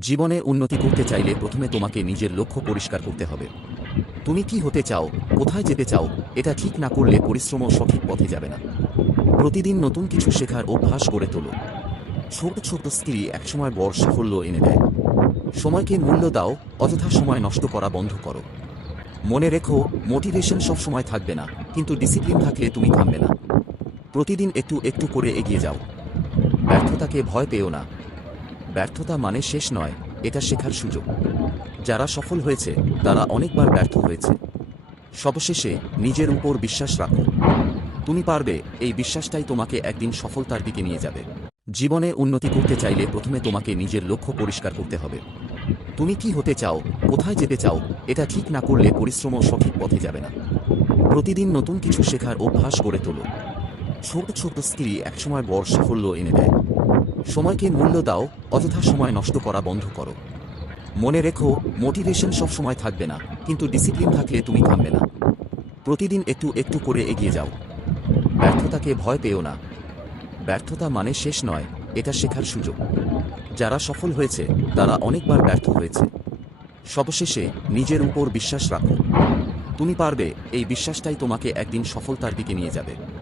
জীবনে উন্নতি করতে চাইলে প্রথমে তোমাকে নিজের লক্ষ্য পরিষ্কার করতে হবে। তুমি কি হতে চাও, কোথায় যেতে চাও, এটা ঠিক না করলে পরিশ্রমও সঠিক পথে যাবে না। প্রতিদিন নতুন কিছু শেখার অভ্যাস গড়ে তোলো। ছোট ছোট স্কিল একসময় বড় সাফল্য এনে দেয়। সময়কে মূল্য দাও, অযথা সময় নষ্ট করা বন্ধ করো। মনে রেখো, মোটিভেশন সব সময় থাকবে না, কিন্তু ডিসিপ্লিন থাকলে তুমি থামবে না। প্রতিদিন একটু একটু করে এগিয়ে যাও। ব্যর্থতাকে ভয় পেও না। ব্যর্থতা মানে শেষ নয়, এটা শেখার সুযোগ। যারা সফল হয়েছে তারা অনেকবার ব্যর্থ হয়েছে। সবশেষে নিজের উপর বিশ্বাস রাখো। তুমি পারবে, এই বিশ্বাসটাই তোমাকে একদিন সফলতার দিকে নিয়ে যাবে। জীবনে উন্নতি করতে চাইলে প্রথমে তোমাকে নিজের লক্ষ্য পরিষ্কার করতে হবে। তুমি কি হতে চাও, কোথায় যেতে চাও, এটা ঠিক না করলে পরিশ্রমও সঠিক পথে যাবে না। প্রতিদিন নতুন কিছু শেখার অভ্যাস গড়ে তোলো। ছোট ছোট স্কিল একসময় বড় সাফল্য এনে দেয়। সময়কে মূল্য দাও, অযথা সময় নষ্ট করা বন্ধ করো। মনে রেখো, মোটিভেশন সব সময় থাকবে না, কিন্তু ডিসিপ্লিন থাকলে তুমি থামবে না। প্রতিদিন একটু একটু করে এগিয়ে যাও। ব্যর্থতাকে ভয় পেও না। ব্যর্থতা মানে শেষ নয়, এটা শেখার সুযোগ। যারা সফল হয়েছে তারা অনেকবার ব্যর্থ হয়েছে। সবশেষে নিজের উপর বিশ্বাস রাখো। তুমি পারবে, এই বিশ্বাসটাই তোমাকে একদিন সফলতার দিকে নিয়ে যাবে।